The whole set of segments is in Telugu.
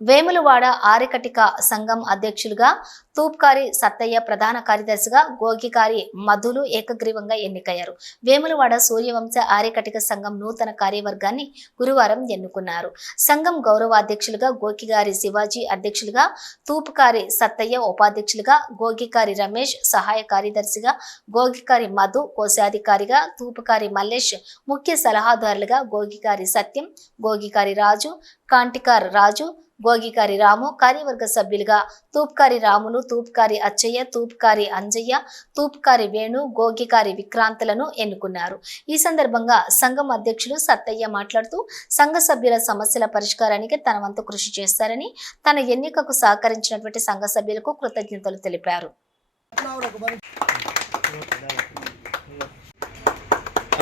వేములవాడ ఆరికటిక సంఘం అధ్యక్షులుగా తూప్కారి సత్తయ్య ప్రధాన కార్యదర్శిగా గోగికారి మధులు ఏకగ్రీవంగా ఎన్నికయ్యారు. వేములవాడ సూర్యవంశ ఆర్యకటిక సంఘం నూతన కార్యవర్గాన్ని గురువారం ఎన్నుకున్నారు. సంఘం గౌరవాధ్యక్షులుగా గోకిగారి శివాజీ అధ్యక్షులుగా తూపుకారి సత్తయ్య ఉపాధ్యక్షులుగా గోగికారి రమేష్ సహాయ కార్యదర్శిగా గోగికారి మధు కోశాధికారిగా తూపుకారి మల్లేష్ ముఖ్య సలహాదారులుగా గోగికారి సత్యం గోగికారి రాజు కాంటికార్ రాజు గోగికారి రాము కార్యవర్గ సభ్యులుగా తూప్కారి రాములు తూప్కారి అచ్చయ్య తూప్కారి అంజయ్య తూప్కారి వేణు గోగికారి విక్రాంతులను ఎన్నుకున్నారు. ఈ సందర్భంగా సంఘం అధ్యక్షులు సత్తయ్య మాట్లాడుతూ సంఘ సభ్యుల సమస్యల పరిష్కారానికి తన వంతు కృషి చేస్తారని తన ఎన్నికకు సహకరించినటువంటి సంఘ సభ్యులకు కృతజ్ఞతలు తెలిపారు.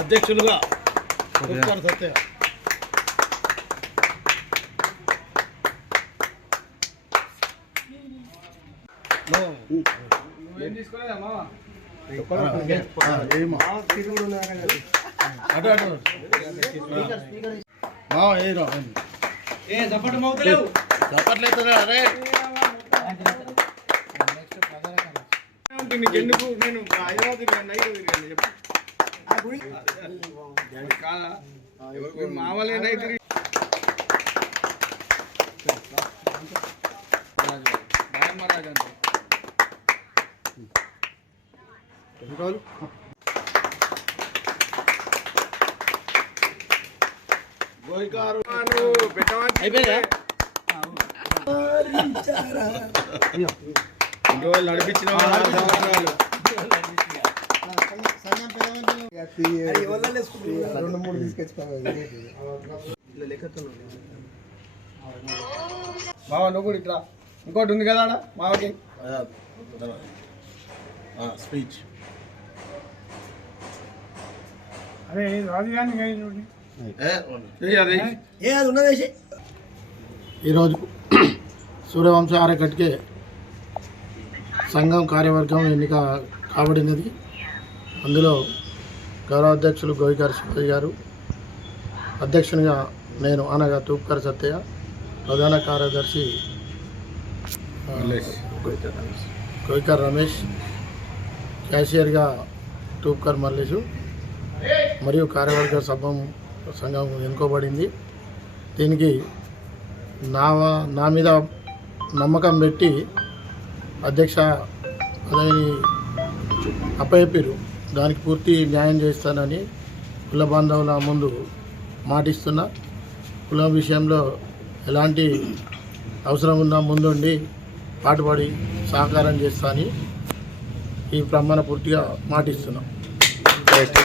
అధ్యక్షులుగా చెప్పట్లేదు అరే నీకెందుకు నేను హైదరాబాద్ తిరిగాను నైట్ తిరిగాను చెప్పు కాదా మామూలుగా నైట్ తిరిగి రాజు అంటే ఇంకో వాళ్ళు నడిపించిన వాళ్ళు సంవత్సరాలు బావ నువ్వు కూడా ఇట్లా ఇంకోటి ఉంది కదా ఆడ? మావకి? స్పీచ్. ఈరోజు సూర్యవంశ ఆరకట్కే సంఘం కార్యవర్గం ఎన్నిక కాబడినది. అందులో గౌరవాధ్యక్షులు గోవిగారు శివయ్య గారు అధ్యక్షునిగా నేను అనగా తూప్కర్ సత్తయ్య ప్రధాన కార్యదర్శి గోవికర్ రమేష్ క్యాషియర్గా తూప్కర్ మల్లేషు మరియు కార్యవర్గ సభం సంఘం ఎన్నుకోబడింది. దీనికి నా నా మీద నమ్మకం పెట్టి అధ్యక్ష పదవిని అప్పచెప్పారు. దానికి పూర్తి న్యాయం చేస్తానని కుల బాంధవుల ముందు మాటిస్తున్నా. కులం విషయంలో ఎలాంటి అవసరం ఉన్నా ముందుండి పాటుపడి సహకారం చేస్తా అని ఈ ప్రమాణ పూర్తిగా మాటిస్తున్నాం.